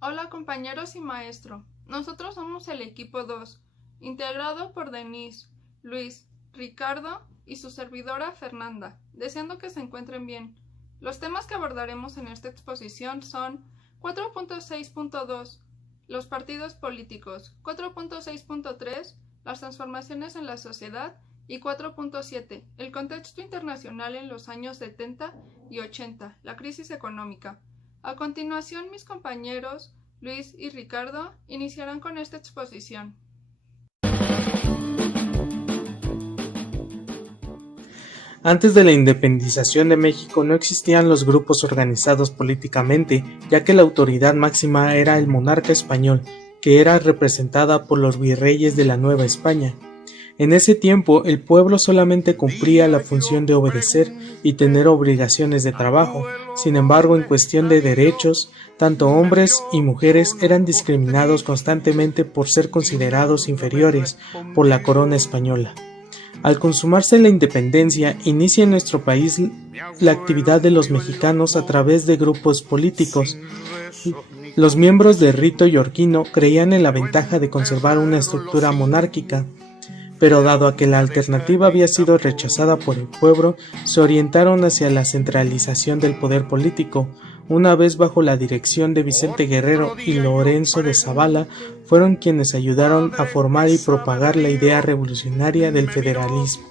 Hola compañeros y maestro, nosotros somos el equipo 2, integrado por Denise, Luis, Ricardo y su servidora Fernanda, deseando que se encuentren bien. Los temas que abordaremos en esta exposición son 4.6.2, los partidos políticos, 4.6.3, las transformaciones en la sociedad y 4.7, el contexto internacional en los años 70 y 80, la crisis económica. A continuación, mis compañeros Luis y Ricardo iniciarán con esta exposición. Antes de la independización de México no existían los grupos organizados políticamente, ya que la autoridad máxima era el monarca español, que era representada por los virreyes de la Nueva España. En ese tiempo, el pueblo solamente cumplía la función de obedecer y tener obligaciones de trabajo. Sin embargo, en cuestión de derechos, tanto hombres y mujeres eran discriminados constantemente por ser considerados inferiores por la corona española. Al consumarse la independencia, inicia en nuestro país la actividad de los mexicanos a través de grupos políticos. Los miembros del rito yorquino creían en la ventaja de conservar una estructura monárquica, pero dado a que la alternativa había sido rechazada por el pueblo, se orientaron hacia la centralización del poder político. Una vez bajo la dirección de Vicente Guerrero y Lorenzo de Zavala, fueron quienes ayudaron a formar y propagar la idea revolucionaria del federalismo.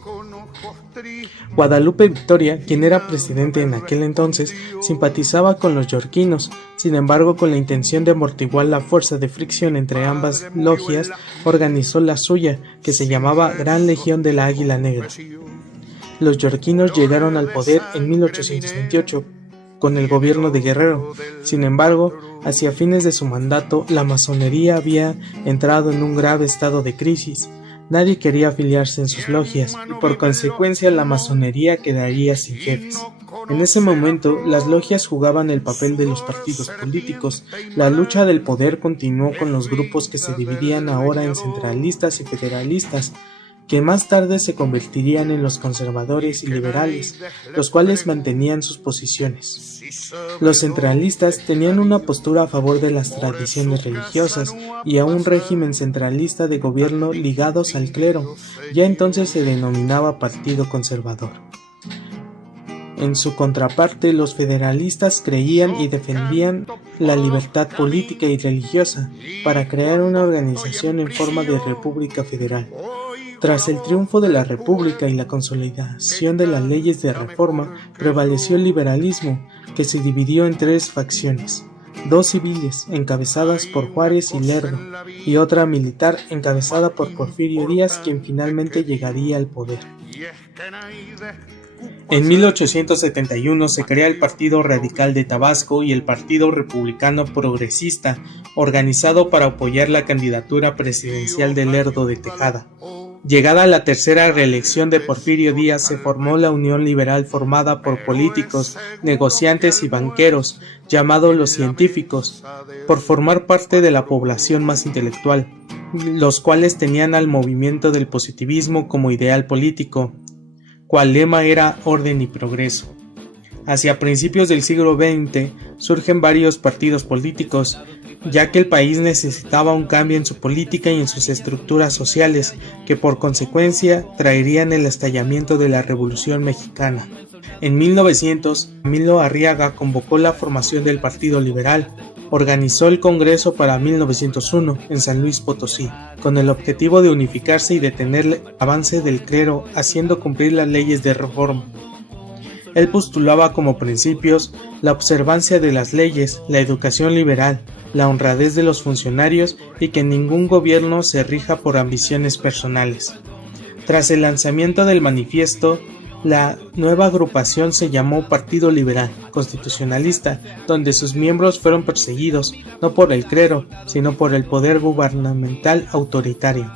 Guadalupe Victoria, quien era presidente en aquel entonces, simpatizaba con los yorquinos. Sin embargo, con la intención de amortiguar la fuerza de fricción entre ambas logias, organizó la suya, que se llamaba Gran Legión de la Águila Negra. Los yorquinos llegaron al poder en 1828, con el gobierno de Guerrero. Sin embargo, hacia fines de su mandato, la masonería había entrado en un grave estado de crisis. Nadie quería afiliarse en sus logias y por consecuencia la masonería quedaría sin jefes. En ese momento, las logias jugaban el papel de los partidos políticos. La lucha del poder continuó con los grupos que se dividían ahora en centralistas y federalistas, que más tarde se convertirían en los conservadores y liberales, los cuales mantenían sus posiciones. Los centralistas tenían una postura a favor de las tradiciones religiosas y a un régimen centralista de gobierno ligados al clero. Ya entonces se denominaba Partido Conservador. En su contraparte, los federalistas creían y defendían la libertad política y religiosa para crear una organización en forma de república federal. Tras el triunfo de la República y la consolidación de las leyes de reforma, prevaleció el liberalismo, que se dividió en tres facciones: dos civiles, encabezadas por Juárez y Lerdo, y otra militar, encabezada por Porfirio Díaz, quien finalmente llegaría al poder. En 1871 se crea el Partido Radical de Tabasco y el Partido Republicano Progresista, organizado para apoyar la candidatura presidencial de Lerdo de Tejada. Llegada la tercera reelección de Porfirio Díaz, se formó la Unión Liberal formada por políticos, negociantes y banqueros, llamados los científicos, por formar parte de la población más intelectual, los cuales tenían al movimiento del positivismo como ideal político, cual lema era orden y progreso. Hacia principios del siglo XX surgen varios partidos políticos, ya que el país necesitaba un cambio en su política y en sus estructuras sociales, que por consecuencia traerían el estallamiento de la Revolución Mexicana. En 1900, Emilio Arriaga convocó la formación del Partido Liberal. Organizó el Congreso para 1901 en San Luis Potosí, con el objetivo de unificarse y detener el avance del clero, haciendo cumplir las leyes de reforma. Él postulaba como principios la observancia de las leyes, la educación liberal, la honradez de los funcionarios y que ningún gobierno se rija por ambiciones personales. Tras el lanzamiento del manifiesto, la nueva agrupación se llamó Partido Liberal Constitucionalista, donde sus miembros fueron perseguidos no por el clero, sino por el poder gubernamental autoritario.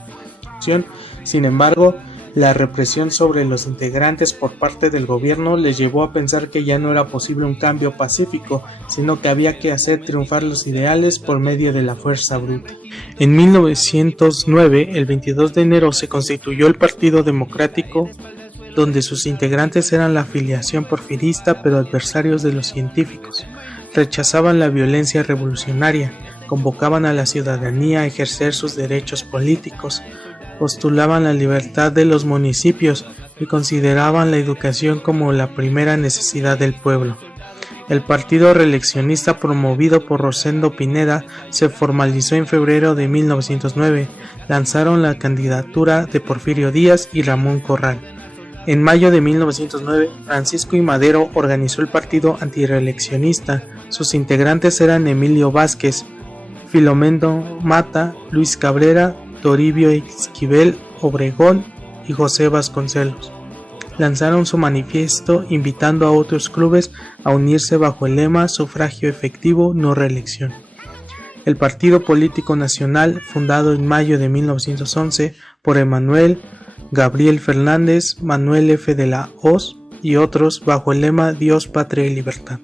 Sin embargo, la represión sobre los integrantes por parte del gobierno les llevó a pensar que ya no era posible un cambio pacífico, sino que había que hacer triunfar los ideales por medio de la fuerza bruta. En 1909, el 22 de enero, se constituyó el Partido Democrático, donde sus integrantes eran la afiliación porfirista pero adversarios de los científicos. Rechazaban la violencia revolucionaria, convocaban a la ciudadanía a ejercer sus derechos políticos, postulaban la libertad de los municipios y consideraban la educación como la primera necesidad del pueblo. El partido reeleccionista promovido por Rosendo Pineda se formalizó en febrero de 1909. Lanzaron la candidatura de Porfirio Díaz y Ramón Corral. En mayo de 1909, Francisco I. Madero organizó el partido antireeleccionista. Sus integrantes eran Emilio Vázquez, Filomeno Mata, Luis Cabrera, Toribio Esquivel Obregón y José Vasconcelos. Lanzaron su manifiesto invitando a otros clubes a unirse bajo el lema sufragio efectivo, no reelección. El Partido Político Nacional, fundado en mayo de 1911 por Emanuel Gabriel Fernández, Manuel F. de la Hoz y otros bajo el lema Dios, Patria y Libertad.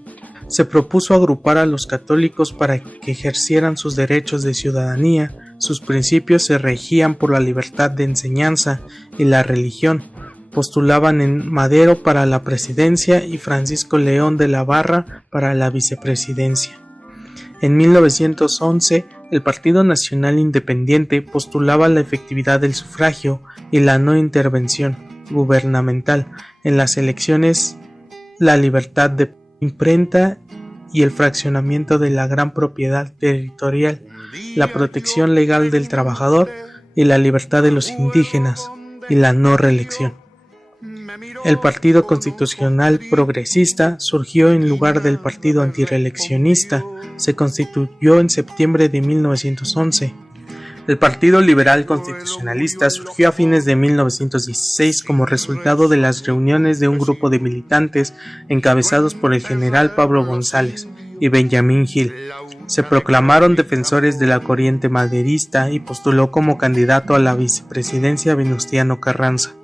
Se propuso agrupar a los católicos para que ejercieran sus derechos de ciudadanía. Sus principios se regían por la libertad de enseñanza y la religión. Postulaban en Madero para la presidencia y Francisco León de la Barra para la vicepresidencia. En 1911, el Partido Nacional Independiente postulaba la efectividad del sufragio y la no intervención gubernamental en las elecciones, la libertad de imprenta y el fraccionamiento de la gran propiedad territorial, la protección legal del trabajador y la libertad de los indígenas y la no reelección. El Partido Constitucional Progresista surgió en lugar del Partido Antireeleccionista. Se constituyó en septiembre de 1911. El Partido Liberal Constitucionalista surgió a fines de 1916 como resultado de las reuniones de un grupo de militantes encabezados por el general Pablo González y Benjamín Gil. Se proclamaron defensores de la corriente maderista y postuló como candidato a la vicepresidencia Venustiano Carranza.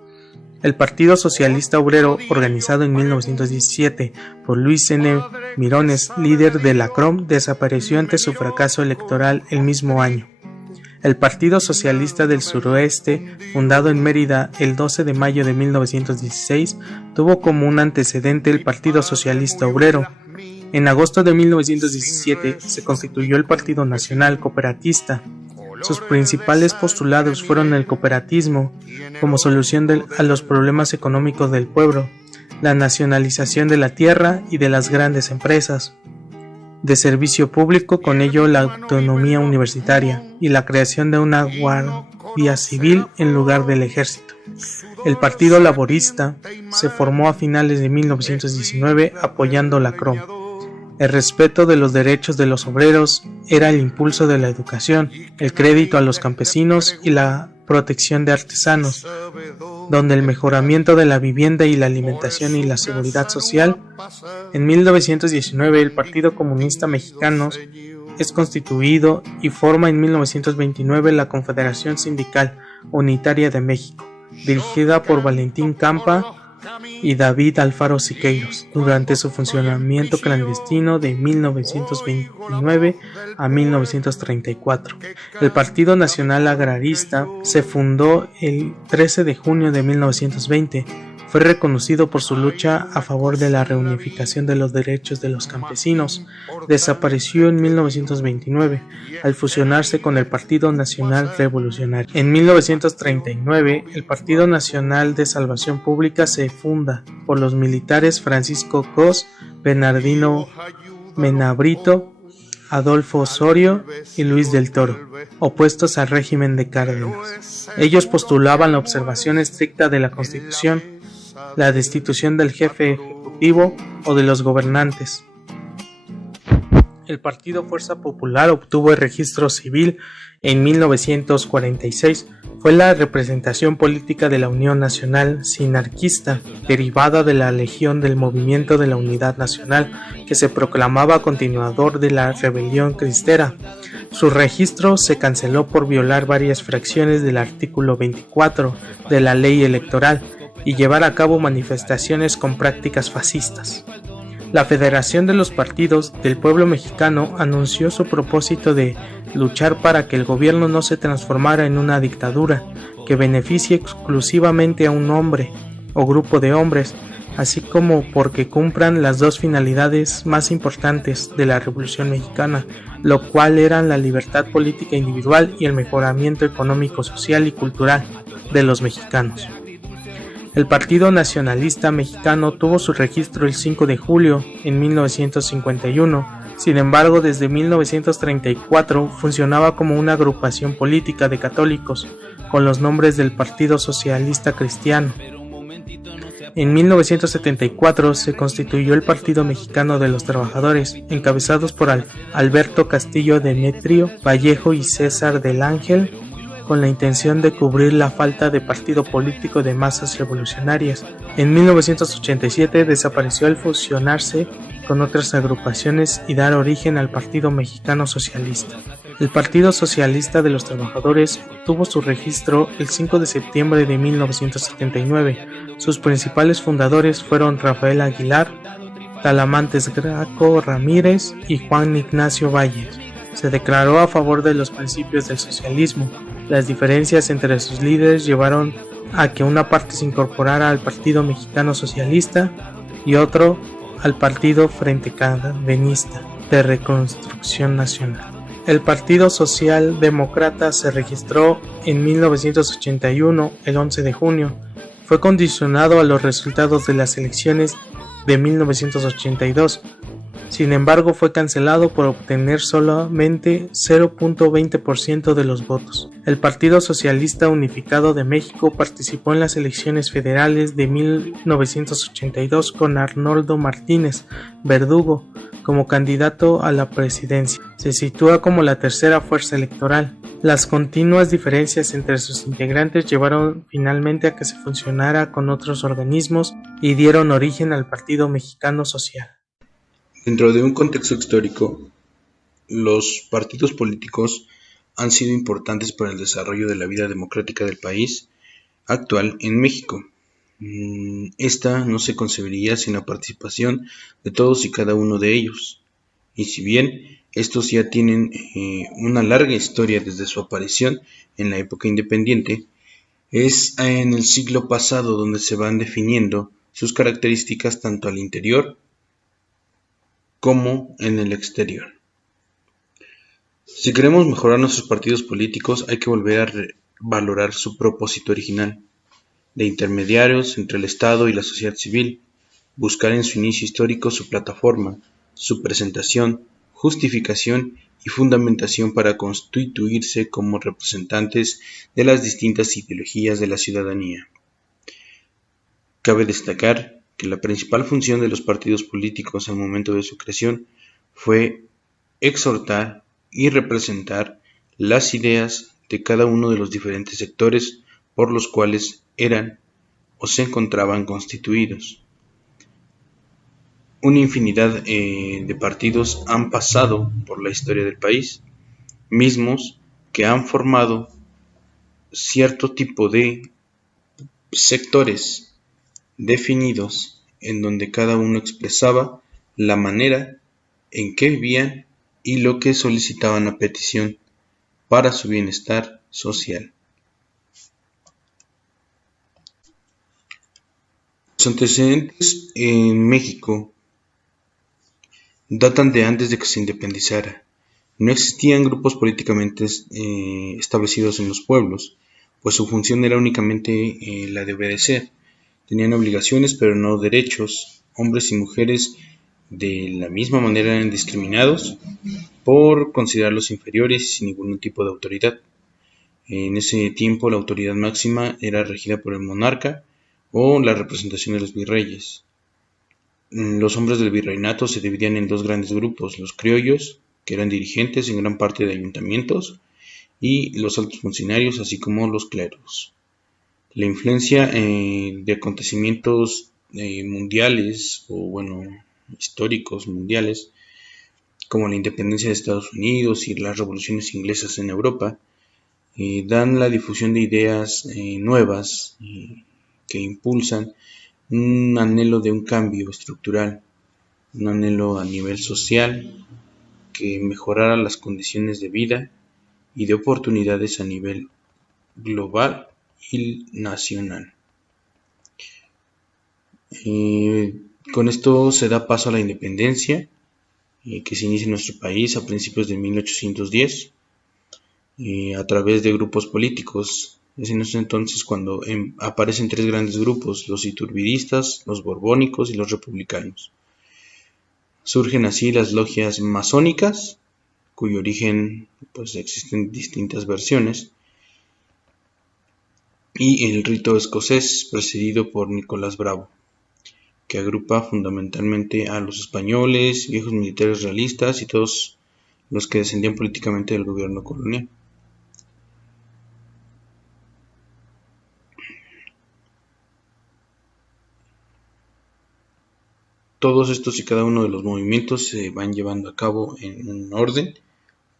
El Partido Socialista Obrero, organizado en 1917 por Luis N. Mirones, líder de la CROM, desapareció ante su fracaso electoral el mismo año. El Partido Socialista del Suroeste, fundado en Mérida el 12 de mayo de 1916, tuvo como un antecedente el Partido Socialista Obrero. En agosto de 1917 se constituyó el Partido Nacional Cooperatista. Sus principales postulados fueron el cooperativismo como solución a los problemas económicos del pueblo, la nacionalización de la tierra y de las grandes empresas, de servicio público, con ello la autonomía universitaria y la creación de una guardia civil en lugar del ejército. El Partido Laborista se formó a finales de 1919 apoyando la CROM. El respeto de los derechos de los obreros era el impulso de la educación, el crédito a los campesinos y la protección de artesanos, donde el mejoramiento de la vivienda y la alimentación y la seguridad social. En 1919 el Partido Comunista Mexicano es constituido y forma en 1929 la Confederación Sindical Unitaria de México, dirigida por Valentín Campa y David Alfaro Siqueiros, durante su funcionamiento clandestino de 1929 a 1934. El Partido Nacional Agrarista se fundó el 13 de junio de 1920. Fue reconocido por su lucha a favor de la reunificación de los derechos de los campesinos. Desapareció en 1929 al fusionarse con el Partido Nacional Revolucionario. En 1939, el Partido Nacional de Salvación Pública se funda por los militares Francisco Cos, Bernardino Menabrito, Adolfo Osorio y Luis del Toro, opuestos al régimen de Cárdenas. Ellos postulaban la observación estricta de la Constitución, la destitución del jefe ejecutivo o de los gobernantes. El Partido Fuerza Popular obtuvo el registro civil en 1946. Fue la representación política de la Unión Nacional Sinarquista, derivada de la Legión del Movimiento de la Unidad Nacional, que se proclamaba continuador de la rebelión cristera. Su registro se canceló por violar varias fracciones del artículo 24 de la ley electoral y llevar a cabo manifestaciones con prácticas fascistas. La Federación de los Partidos del Pueblo Mexicano anunció su propósito de luchar para que el gobierno no se transformara en una dictadura que beneficie exclusivamente a un hombre o grupo de hombres, así como porque cumplan las dos finalidades más importantes de la Revolución Mexicana, lo cual eran la libertad política individual y el mejoramiento económico, social y cultural de los mexicanos. El Partido Nacionalista Mexicano tuvo su registro el 5 de julio en 1951, sin embargo desde 1934 funcionaba como una agrupación política de católicos con los nombres del Partido Socialista Cristiano. En 1974 se constituyó el Partido Mexicano de los Trabajadores, encabezados por Alberto Castillo Demetrio Vallejo y César del Ángel, con la intención de cubrir la falta de partido político de masas revolucionarias. En 1987 desapareció al fusionarse con otras agrupaciones y dar origen al Partido Mexicano Socialista. El Partido Socialista de los Trabajadores tuvo su registro el 5 de septiembre de 1979. Sus principales fundadores fueron Rafael Aguilar, Talamantes Graco Ramírez y Juan Ignacio Valles. Se declaró a favor de los principios del socialismo. Las diferencias entre sus líderes llevaron a que una parte se incorporara al Partido Mexicano Socialista y otro al Partido Frente Cardenista de Reconstrucción Nacional. El Partido Socialdemócrata se registró en 1981, el 11 de junio. Fue condicionado a los resultados de las elecciones de 1982. Sin embargo, fue cancelado por obtener solamente 0.20% de los votos. El Partido Socialista Unificado de México participó en las elecciones federales de 1982 con Arnoldo Martínez Verdugo como candidato a la presidencia. Se sitúa como la tercera fuerza electoral. Las continuas diferencias entre sus integrantes llevaron finalmente a que se fusionara con otros organismos y dieron origen al Partido Mexicano Social. Dentro de un contexto histórico, los partidos políticos han sido importantes para el desarrollo de la vida democrática del país actual en México. Esta no se concebiría sin la participación de todos y cada uno de ellos. Y si bien estos ya tienen una larga historia desde su aparición en la época independiente, es en el siglo pasado donde se van definiendo sus características tanto al interior como en el exterior. Si queremos mejorar nuestros partidos políticos, hay que volver a valorar su propósito original, de intermediarios entre el Estado y la sociedad civil, buscar en su inicio histórico su plataforma, su presentación, justificación y fundamentación para constituirse como representantes de las distintas ideologías de la ciudadanía. Cabe destacar que la principal función de los partidos políticos al momento de su creación fue exhortar y representar las ideas de cada uno de los diferentes sectores por los cuales eran o se encontraban constituidos. Una infinidad de partidos han pasado por la historia del país, mismos que han formado cierto tipo de sectores definidos en donde cada uno expresaba la manera en que vivían y lo que solicitaban a petición para su bienestar social. Los antecedentes en México datan de antes de que se independizara. No existían grupos políticamente establecidos en los pueblos, pues su función era únicamente la de obedecer. Tenían obligaciones pero no derechos. Hombres y mujeres de la misma manera eran discriminados por considerarlos inferiores y sin ningún tipo de autoridad. En ese tiempo la autoridad máxima era regida por el monarca o la representación de los virreyes. Los hombres del virreinato se dividían en dos grandes grupos: los criollos, que eran dirigentes en gran parte de ayuntamientos, y los altos funcionarios, así como los clérigos. La influencia de acontecimientos mundiales, históricos mundiales, como la independencia de Estados Unidos y las revoluciones inglesas en Europa, dan la difusión de ideas nuevas que impulsan un anhelo de un cambio estructural, un anhelo a nivel social que mejorara las condiciones de vida y de oportunidades a nivel global y nacional. Con esto se da paso a la independencia que se inicia en nuestro país a principios de 1810 a través de grupos políticos. Es en ese entonces cuando aparecen tres grandes grupos: los iturbidistas, los borbónicos y los republicanos. Surgen así las logias masónicas, cuyo origen pues existen distintas versiones, y el rito escocés, precedido por Nicolás Bravo, que agrupa fundamentalmente a los españoles, viejos militares realistas y todos los que descendían políticamente del gobierno colonial. Todos estos y cada uno de los movimientos se van llevando a cabo en un orden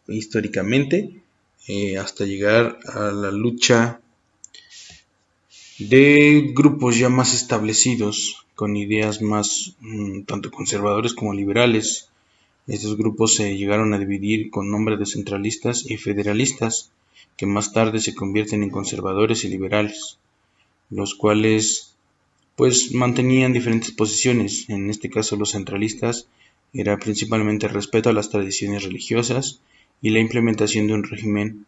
históricamente hasta llegar a la lucha de grupos ya más establecidos con ideas más tanto conservadores como liberales. Estos grupos se llegaron a dividir con nombre de centralistas y federalistas, que más tarde se convierten en conservadores y liberales, los cuales pues mantenían diferentes posiciones. En este caso los centralistas era principalmente el respeto a las tradiciones religiosas y la implementación de un régimen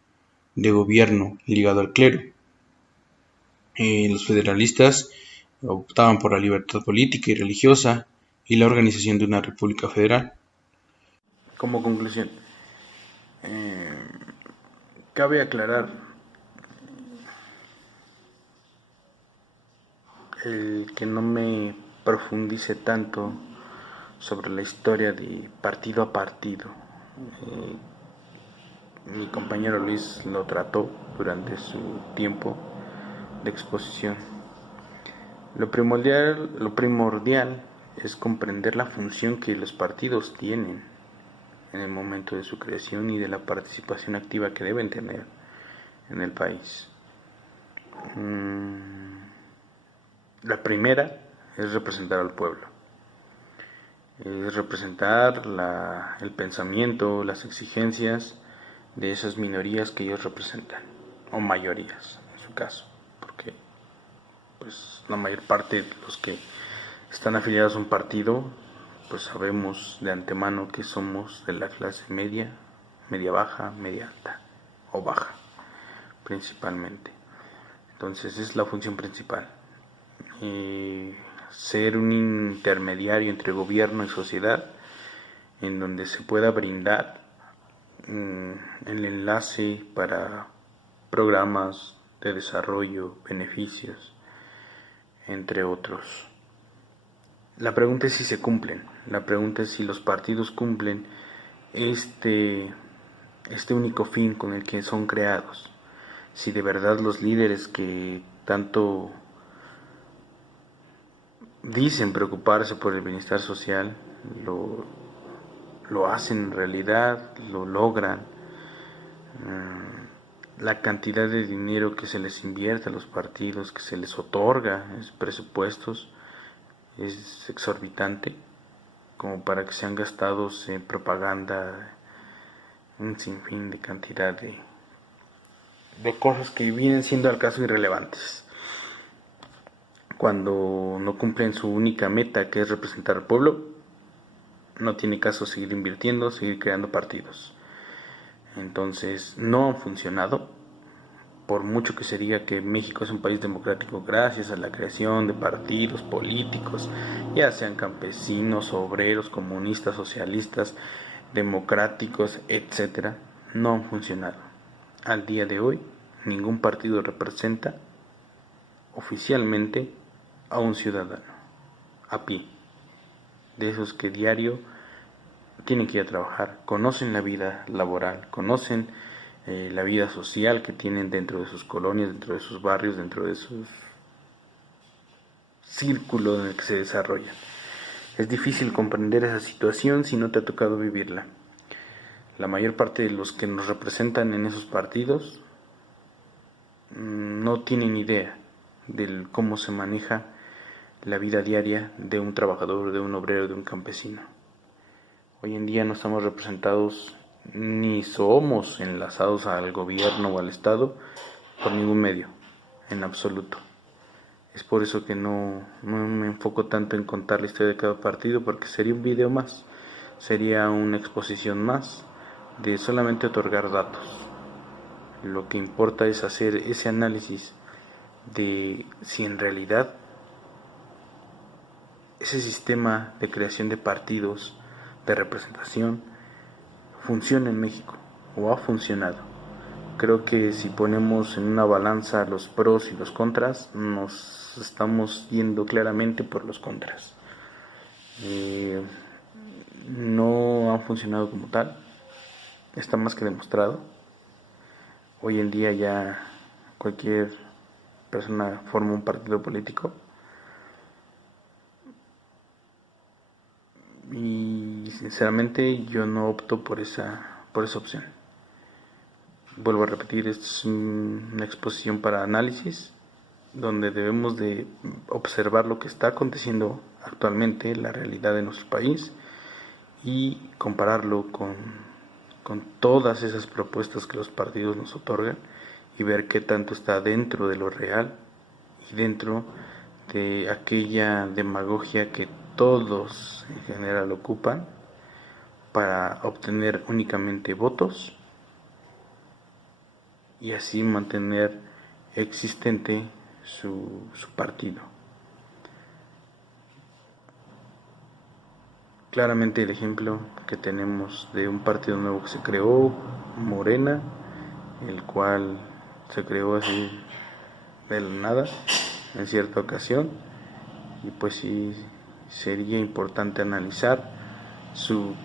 de gobierno ligado al clero. Los federalistas optaban por la libertad política y religiosa y la organización de una república federal. Como conclusión, cabe aclarar el que no me profundice tanto sobre la historia de partido a partido. Mi compañero Luis lo trató durante su tiempo de exposición. Lo primordial es comprender la función que los partidos tienen en el momento de su creación y de la participación activa que deben tener en el país. La primera es representar al pueblo, es representar el pensamiento, las exigencias de esas minorías que ellos representan, o mayorías en su caso, porque pues la mayor parte de los que están afiliados a un partido, pues sabemos de antemano que somos de la clase media, media baja, media alta o baja principalmente. Entonces es la función principal. Ser un intermediario entre gobierno y sociedad, en donde se pueda brindar el enlace para programas de desarrollo, beneficios, entre otros. La pregunta es si se cumplen, la pregunta es si los partidos cumplen este único fin con el que son creados, si de verdad los líderes que tanto dicen preocuparse por el bienestar social lo hacen en realidad, lo logran. La cantidad de dinero que se les invierte a los partidos, que se les otorga en sus presupuestos, es exorbitante, como para que sean gastados en propaganda, un sinfín de cantidad de cosas que vienen siendo al caso irrelevantes, cuando no cumplen su única meta, que es representar al pueblo. No tiene caso seguir invirtiendo, seguir creando partidos. Entonces no han funcionado, por mucho que se diga que México es un país democrático gracias a la creación de partidos políticos, ya sean campesinos, obreros, comunistas, socialistas, democráticos, etc. No han funcionado. Al día de hoy, ningún partido representa oficialmente a un ciudadano a pie, de esos que diario tienen que ir a trabajar, conocen la vida laboral, conocen la vida social que tienen dentro de sus colonias, dentro de sus barrios, dentro de sus círculos en el que se desarrollan. Es difícil comprender esa situación si no te ha tocado vivirla. La mayor parte de los que nos representan en esos partidos no tienen idea de cómo se maneja la vida diaria de un trabajador, de un obrero, de un campesino. Hoy en día no estamos representados ni somos enlazados al gobierno o al Estado por ningún medio, en absoluto. Es por eso que no me enfoco tanto en contar la historia de cada partido, porque sería un video más, sería una exposición más de solamente otorgar datos. Lo que importa es hacer ese análisis de si en realidad ese sistema de creación de partidos, de representación, funciona en México o ha funcionado. Creo que si ponemos en una balanza los pros y los contras, nos estamos yendo claramente por los contras. No han funcionado como tal, está más que demostrado. Hoy en día ya cualquier persona forma un partido político y sinceramente yo no opto por esa opción. Vuelvo a repetir, esto es una exposición para análisis donde debemos de observar lo que está aconteciendo actualmente, la realidad de nuestro país, y compararlo con todas esas propuestas que los partidos nos otorgan y ver qué tanto está dentro de lo real y dentro de aquella demagogia que todos en general ocupan para obtener únicamente votos y así mantener existente su partido. Claramente el ejemplo que tenemos de un partido nuevo que se creó, Morena, el cual se creó así de la nada en cierta ocasión, y pues sí sería importante analizar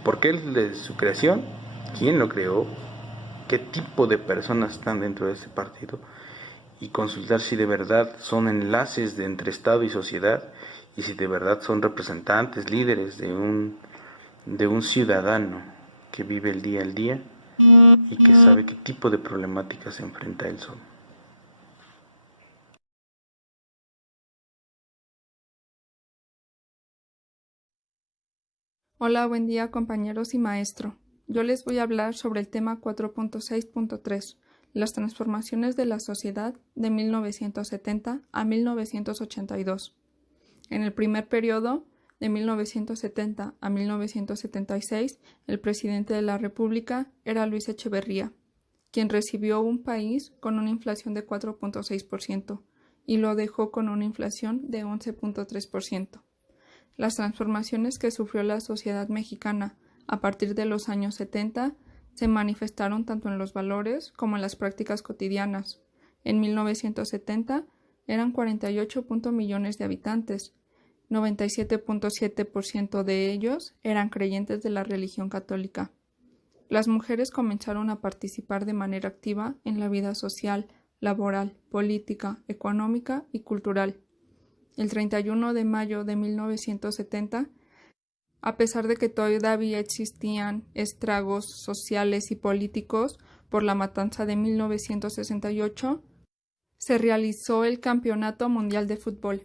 por qué de su creación, quién lo creó, qué tipo de personas están dentro de ese partido y consultar si de verdad son enlaces entre Estado y sociedad y si de verdad son representantes, líderes de un ciudadano que vive el día al día y que sabe qué tipo de problemáticas se enfrenta él solo. Hola, buen día compañeros y maestro. Yo les voy a hablar sobre el tema 4.6.3, las transformaciones de la sociedad de 1970 a 1982. En el primer periodo, de 1970 a 1976, el presidente de la República era Luis Echeverría, quien recibió un país con una inflación de 4.6% y lo dejó con una inflación de 11.3%. Las transformaciones que sufrió la sociedad mexicana a partir de los años 70 se manifestaron tanto en los valores como en las prácticas cotidianas. En 1970 eran 48 millones de habitantes, 97.7% de ellos eran creyentes de la religión católica. Las mujeres comenzaron a participar de manera activa en la vida social, laboral, política, económica y cultural. El 31 de mayo de 1970, a pesar de que todavía existían estragos sociales y políticos por la matanza de 1968, se realizó el Campeonato Mundial de Fútbol.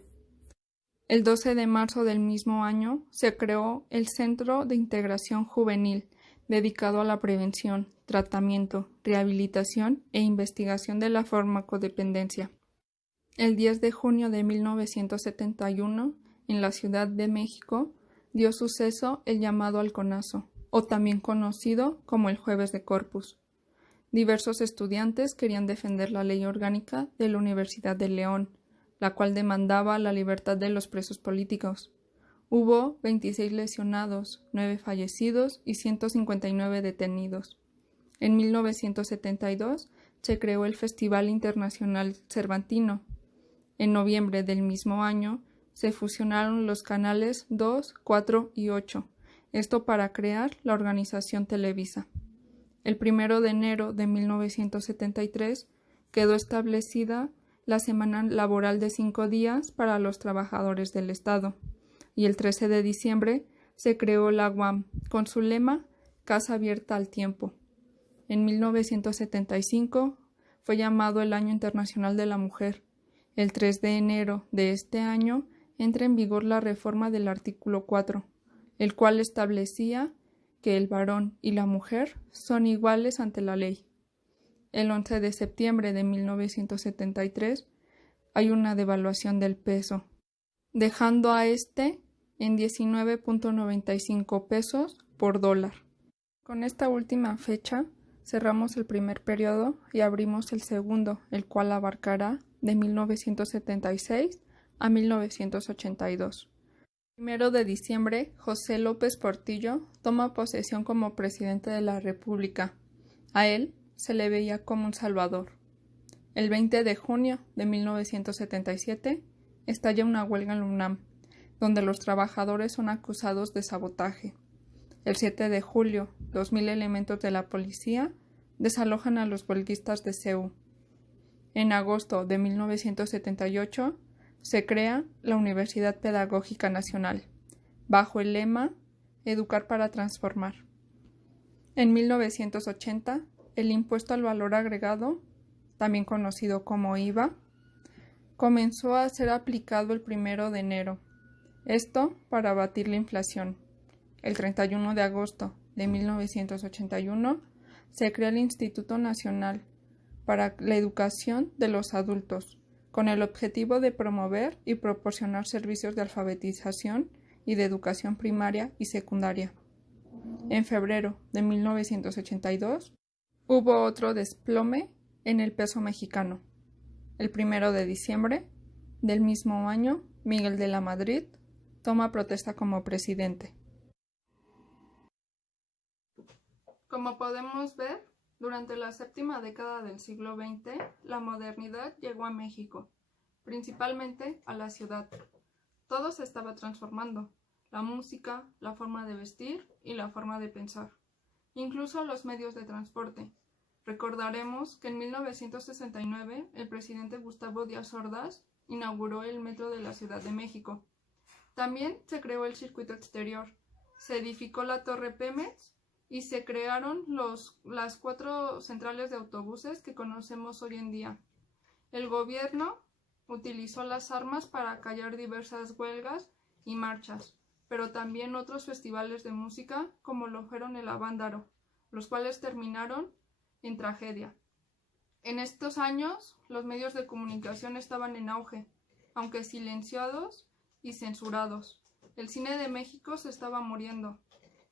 El 12 de marzo del mismo año se creó el Centro de Integración Juvenil, dedicado a la prevención, tratamiento, rehabilitación e investigación de la farmacodependencia. El 10 de junio de 1971, en la Ciudad de México, dio suceso el llamado halconazo, o también conocido como el Jueves de Corpus. Diversos estudiantes querían defender la ley orgánica de la Universidad de León, la cual demandaba la libertad de los presos políticos. Hubo 26 lesionados, 9 fallecidos y 159 detenidos. En 1972 se creó el Festival Internacional Cervantino. En noviembre del mismo año se fusionaron los canales 2, 4 y 8, esto para crear la organización Televisa. El 1 de enero de 1973 quedó establecida la semana laboral de 5 días para los trabajadores del Estado, y el 13 de diciembre se creó la UAM, con su lema Casa Abierta al Tiempo. En 1975 fue llamado el Año Internacional de la Mujer. El 3 de enero de este año entra en vigor la reforma del artículo 4, el cual establecía que el varón y la mujer son iguales ante la ley. El 11 de septiembre de 1973 hay una devaluación del peso, dejando a este en 19.95 pesos por dólar. Con esta última fecha cerramos el primer periodo y abrimos el segundo, el cual abarcará de 1976 a 1982. El 1 de diciembre, José López Portillo toma posesión como presidente de la República. A él se le veía como un salvador. El 20 de junio de 1977 estalla una huelga en la UNAM, donde los trabajadores son acusados de sabotaje. El 7 de julio, 2.000 elementos de la policía desalojan a los huelguistas de CEU. En agosto de 1978 se crea la Universidad Pedagógica Nacional, bajo el lema Educar para transformar. En 1980, el impuesto al valor agregado, también conocido como IVA, comenzó a ser aplicado el 1 de enero. Esto para abatir la inflación. El 31 de agosto de 1981 se crea el Instituto Nacional para la Educación de los Adultos, con el objetivo de promover y proporcionar servicios de alfabetización y de educación primaria y secundaria. En febrero de 1982 hubo otro desplome en el peso mexicano. El 1 de diciembre del mismo año, Miguel de la Madrid toma protesta como presidente. Como podemos ver, durante la séptima década del siglo XX, la modernidad llegó a México, principalmente a la ciudad. Todo se estaba transformando: la música, la forma de vestir y la forma de pensar, incluso los medios de transporte. Recordaremos que en 1969 el presidente Gustavo Díaz Ordaz inauguró el metro de la Ciudad de México. También se creó el circuito exterior, se edificó la Torre Pemex y se crearon las 4 centrales de autobuses que conocemos hoy en día. El gobierno utilizó las armas para acallar diversas huelgas y marchas, pero también otros festivales de música como lo fueron el Avándaro, los cuales terminaron en tragedia. En estos años, los medios de comunicación estaban en auge, aunque silenciados y censurados. El cine de México se estaba muriendo.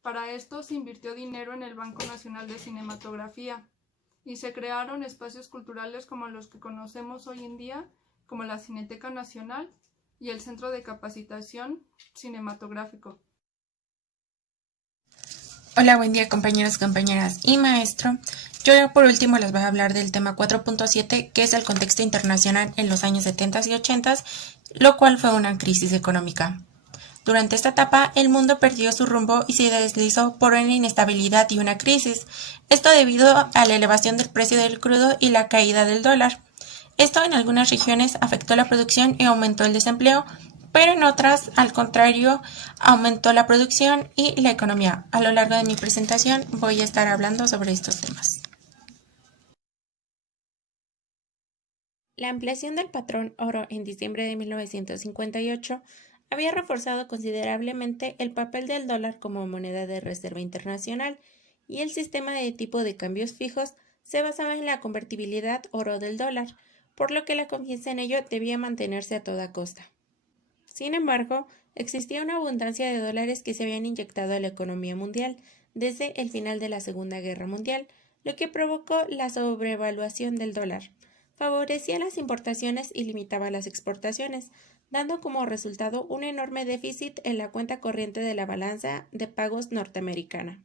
Para esto se invirtió dinero en el Banco Nacional de Cinematografía y se crearon espacios culturales como los que conocemos hoy en día, como la Cineteca Nacional y el Centro de Capacitación Cinematográfico. Hola, buen día compañeros, compañeras y maestro. Yo por último les voy a hablar del tema 4.7, que es el contexto internacional en los años 70 y 80, lo cual fue una crisis económica. Durante esta etapa, el mundo perdió su rumbo y se deslizó por una inestabilidad y una crisis. Esto debido a la elevación del precio del crudo y la caída del dólar. Esto en algunas regiones afectó la producción y aumentó el desempleo, pero en otras, al contrario, aumentó la producción y la economía. A lo largo de mi presentación voy a estar hablando sobre estos temas. La ampliación del patrón oro en diciembre de 1958 había reforzado considerablemente el papel del dólar como moneda de reserva internacional, y el sistema de tipo de cambios fijos se basaba en la convertibilidad oro del dólar, por lo que la confianza en ello debía mantenerse a toda costa. Sin embargo, existía una abundancia de dólares que se habían inyectado a la economía mundial desde el final de la Segunda Guerra Mundial, lo que provocó la sobrevaluación del dólar, favorecía las importaciones y limitaba las exportaciones, dando como resultado un enorme déficit en la cuenta corriente de la balanza de pagos norteamericana.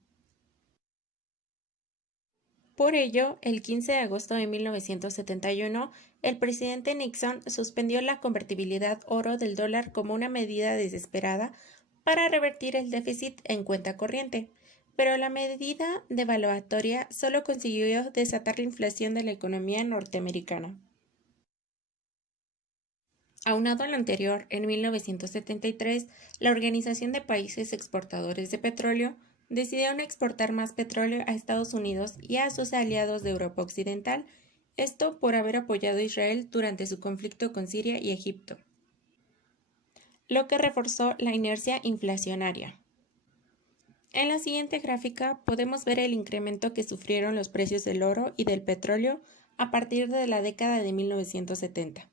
Por ello, el 15 de agosto de 1971, el presidente Nixon suspendió la convertibilidad oro del dólar como una medida desesperada para revertir el déficit en cuenta corriente, pero la medida devaluatoria solo consiguió desatar la inflación de la economía norteamericana. Aunado a lo anterior, en 1973, la Organización de Países Exportadores de Petróleo decidió no exportar más petróleo a Estados Unidos y a sus aliados de Europa Occidental, esto por haber apoyado a Israel durante su conflicto con Siria y Egipto, lo que reforzó la inercia inflacionaria. En la siguiente gráfica podemos ver el incremento que sufrieron los precios del oro y del petróleo a partir de la década de 1970.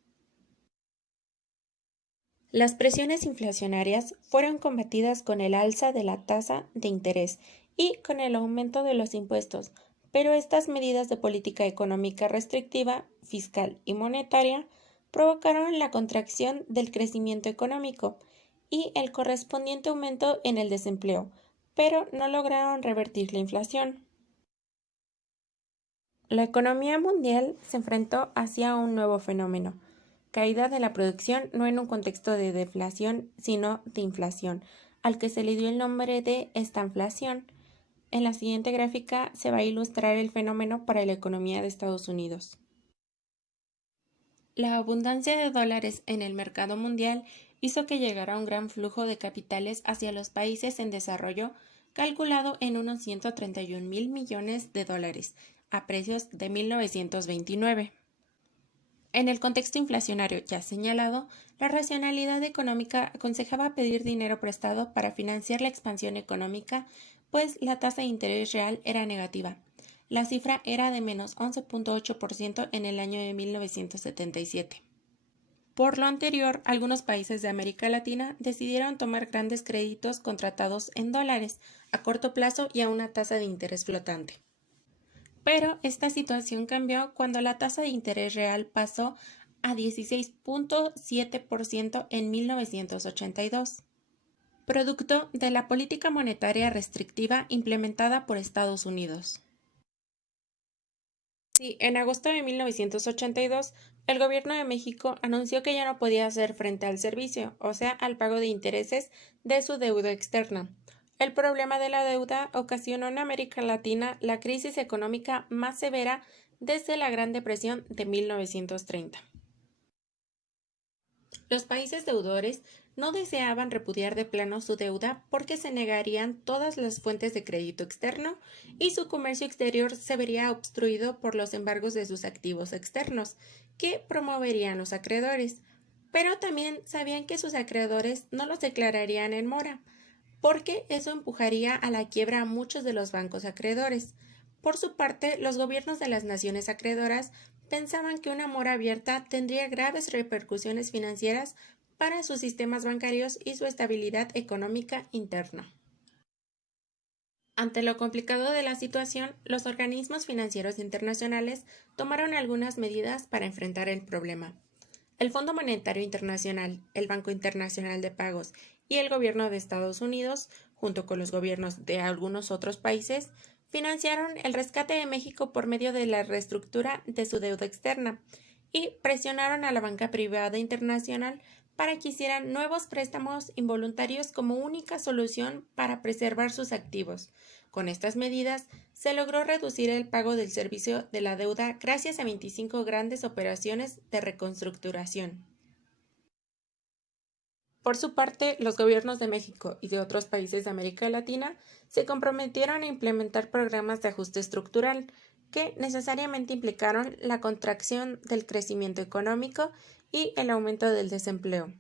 Las presiones inflacionarias fueron combatidas con el alza de la tasa de interés y con el aumento de los impuestos, pero estas medidas de política económica restrictiva, fiscal y monetaria provocaron la contracción del crecimiento económico y el correspondiente aumento en el desempleo, pero no lograron revertir la inflación. La economía mundial se enfrentó hacia un nuevo fenómeno, caída de la producción no en un contexto de deflación, sino de inflación, al que se le dio el nombre de estanflación. En la siguiente gráfica se va a ilustrar el fenómeno para la economía de Estados Unidos. La abundancia de dólares en el mercado mundial hizo que llegara un gran flujo de capitales hacia los países en desarrollo, calculado en unos 131.000 millones de dólares, a precios de 1929. En el contexto inflacionario ya señalado, la racionalidad económica aconsejaba pedir dinero prestado para financiar la expansión económica, pues la tasa de interés real era negativa. La cifra era de menos 11.8% en el año de 1977. Por lo anterior, algunos países de América Latina decidieron tomar grandes créditos contratados en dólares, a corto plazo y a una tasa de interés flotante. Pero esta situación cambió cuando la tasa de interés real pasó a 16.7% en 1982, producto de la política monetaria restrictiva implementada por Estados Unidos. Sí, en agosto de 1982, el gobierno de México anunció que ya no podía hacer frente al servicio, o sea, al pago de intereses de su deuda externa. El problema de la deuda ocasionó en América Latina la crisis económica más severa desde la Gran Depresión de 1930. Los países deudores no deseaban repudiar de plano su deuda porque se negarían todas las fuentes de crédito externo y su comercio exterior se vería obstruido por los embargos de sus activos externos, que promoverían los acreedores. Pero también sabían que sus acreedores no los declararían en mora, porque eso empujaría a la quiebra a muchos de los bancos acreedores. Por su parte, los gobiernos de las naciones acreedoras pensaban que una mora abierta tendría graves repercusiones financieras para sus sistemas bancarios y su estabilidad económica interna. Ante lo complicado de la situación, los organismos financieros internacionales tomaron algunas medidas para enfrentar el problema. El Fondo Monetario Internacional, el Banco Internacional de Pagos y el Gobierno de Estados Unidos, junto con los gobiernos de algunos otros países, financiaron el rescate de México por medio de la reestructura de su deuda externa y presionaron a la banca privada internacional para que hicieran nuevos préstamos involuntarios como única solución para preservar sus activos. Con estas medidas, se logró reducir el pago del servicio de la deuda gracias a 25 grandes operaciones de reestructuración. Por su parte, los gobiernos de México y de otros países de América Latina se comprometieron a implementar programas de ajuste estructural que necesariamente implicaron la contracción del crecimiento económico y el aumento del desempleo.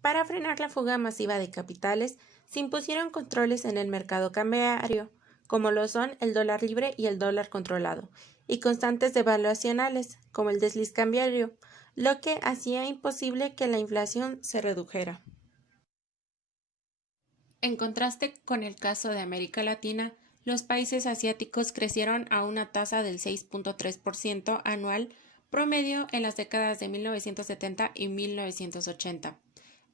Para frenar la fuga masiva de capitales, se impusieron controles en el mercado cambiario, como lo son el dólar libre y el dólar controlado, y constantes devaluacionales, como el desliz cambiario, lo que hacía imposible que la inflación se redujera. En contraste con el caso de América Latina, los países asiáticos crecieron a una tasa del 6.3% anual promedio en las décadas de 1970 y 1980,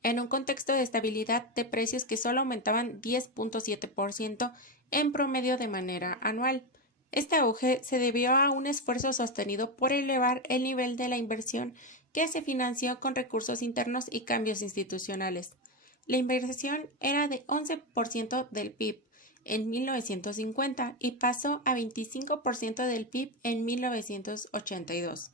en un contexto de estabilidad de precios que solo aumentaban 10.7% en promedio de manera anual. Este auge se debió a un esfuerzo sostenido por elevar el nivel de la inversión que se financió con recursos internos y cambios institucionales. La inversión era de 11% del PIB en 1950 y pasó a 25% del PIB en 1982.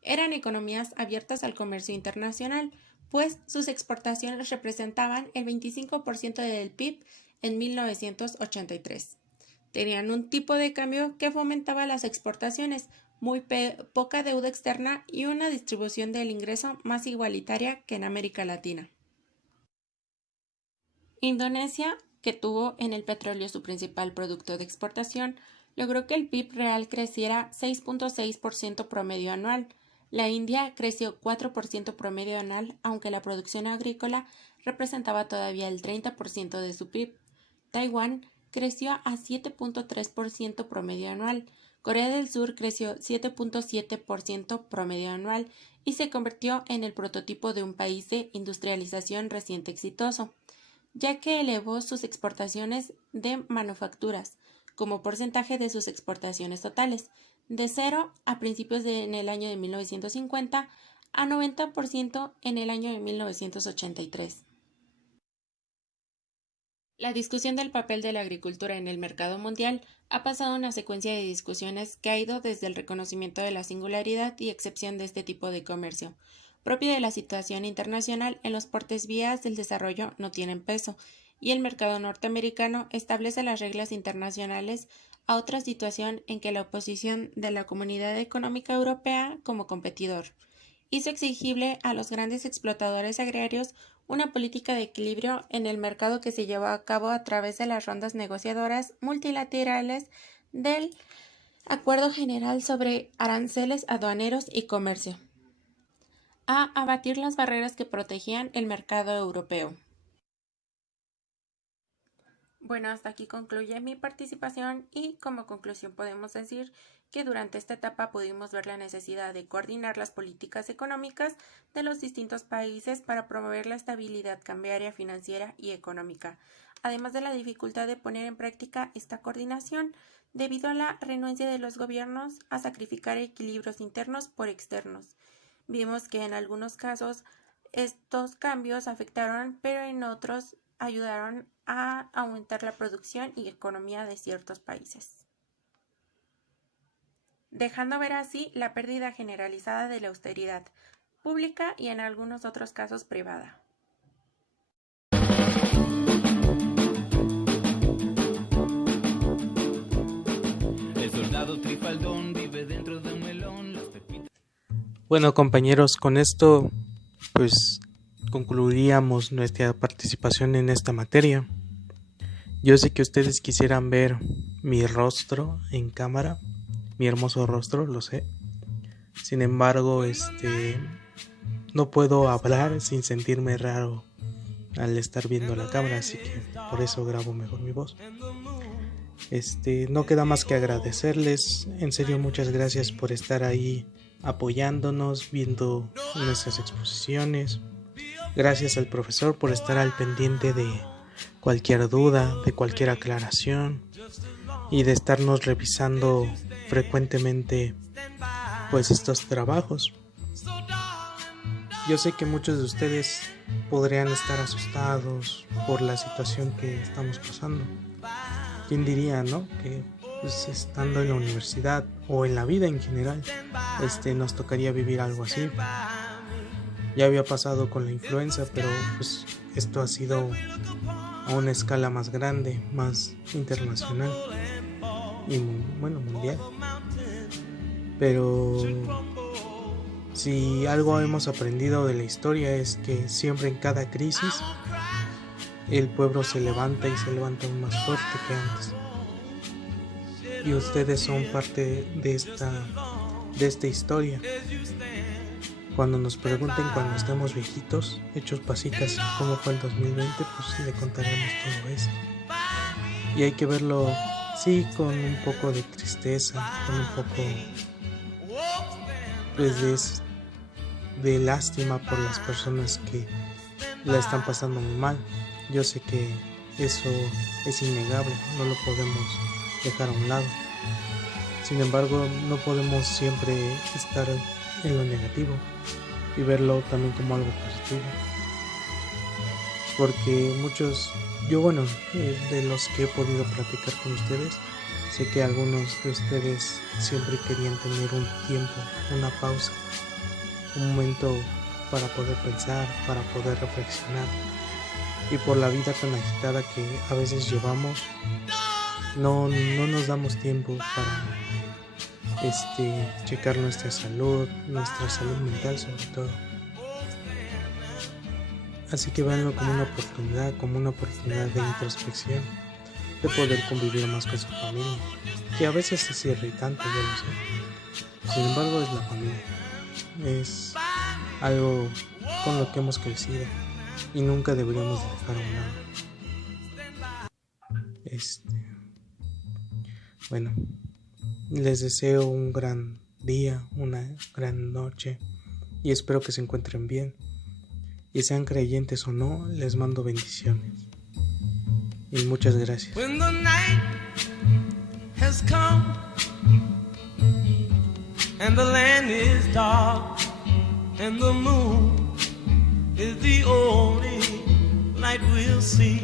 Eran economías abiertas al comercio internacional, pues sus exportaciones representaban el 25% del PIB en 1983. Tenían un tipo de cambio que fomentaba las exportaciones, muy poca deuda externa y una distribución del ingreso más igualitaria que en América Latina. Indonesia, que tuvo en el petróleo su principal producto de exportación, logró que el PIB real creciera 6.6% promedio anual. La India creció 4% promedio anual, aunque la producción agrícola representaba todavía el 30% de su PIB. Taiwán creció a 7.3% promedio anual. Corea del Sur creció 7.7% promedio anual y se convirtió en el prototipo de un país de industrialización reciente exitoso, ya que elevó sus exportaciones de manufacturas como porcentaje de sus exportaciones totales, de 0 a principios en el año de 1950 a 90% en el año de 1983. La discusión del papel de la agricultura en el mercado mundial ha pasado una secuencia de discusiones que ha ido desde el reconocimiento de la singularidad y excepción de este tipo de comercio, propio de la situación internacional en los portes vías del desarrollo no tienen peso, y el mercado norteamericano establece las reglas internacionales, a otra situación en que la oposición de la Comunidad Económica Europea como competidor hizo exigible a los grandes explotadores agrarios una política de equilibrio en el mercado que se llevó a cabo a través de las rondas negociadoras multilaterales del Acuerdo General sobre Aranceles Aduaneros y Comercio, a abatir las barreras que protegían el mercado europeo. Bueno, hasta aquí concluye mi participación y como conclusión podemos decir que durante esta etapa pudimos ver la necesidad de coordinar las políticas económicas de los distintos países para promover la estabilidad cambiaria, financiera y económica, además de la dificultad de poner en práctica esta coordinación debido a la renuencia de los gobiernos a sacrificar equilibrios internos por externos. Vimos que en algunos casos estos cambios afectaron, pero en otros ayudaron a aumentar la producción y economía de ciertos países, dejando ver así la pérdida generalizada de la austeridad pública y en algunos otros casos privada. El soldado trifaldón vive dentro de un melón. Bueno, compañeros, con esto pues concluiríamos nuestra participación en esta materia. Yo sé que ustedes quisieran ver mi rostro en cámara, mi hermoso rostro, lo sé. Sin embargo, no puedo hablar sin sentirme raro al estar viendo la cámara, así que por eso grabo mejor mi voz. No queda más que agradecerles, en serio muchas gracias por estar ahí apoyándonos, viendo nuestras exposiciones. Gracias al profesor por estar al pendiente de cualquier duda, de cualquier aclaración y de estarnos revisando frecuentemente pues estos trabajos. Yo sé que muchos de ustedes podrían estar asustados por la situación que estamos pasando. ¿Quién diría, no? Que pues estando en la universidad o en la vida en general, nos tocaría vivir algo así. Ya había pasado con la influenza, pero pues esto ha sido a una escala más grande, más internacional y mundial. Pero si algo hemos aprendido de la historia es que siempre en cada crisis el pueblo se levanta y se levanta aún más fuerte que antes. Y ustedes son parte de esta historia. Cuando nos pregunten cuando estemos viejitos, hechos pasitas, cómo fue el 2020, pues le contaremos todo esto. Y hay que verlo, sí, con un poco de tristeza, con un poco pues de lástima por las personas que la están pasando muy mal. Yo sé que eso es innegable, no lo podemos dejar a un lado. Sin embargo, no podemos siempre estar en lo negativo y verlo también como algo positivo, porque de los que he podido platicar con ustedes, sé que algunos de ustedes siempre querían tener un tiempo, una pausa, un momento para poder pensar, para poder reflexionar, y por la vida tan agitada que a veces llevamos, no nos damos tiempo para checar nuestra salud mental sobre todo. Así que véanlo como una oportunidad de introspección, de poder convivir más con su familia, que a veces es irritante, yo lo sé. Sin embargo, es la familia. es algo con lo que hemos crecido y nunca deberíamos de dejar a un lado. Bueno, les deseo un gran día, una gran noche y espero que se encuentren bien. Y sean creyentes o no, les mando bendiciones. Y muchas gracias. When the night has come and the land is dark and the moon is the only light we'll see,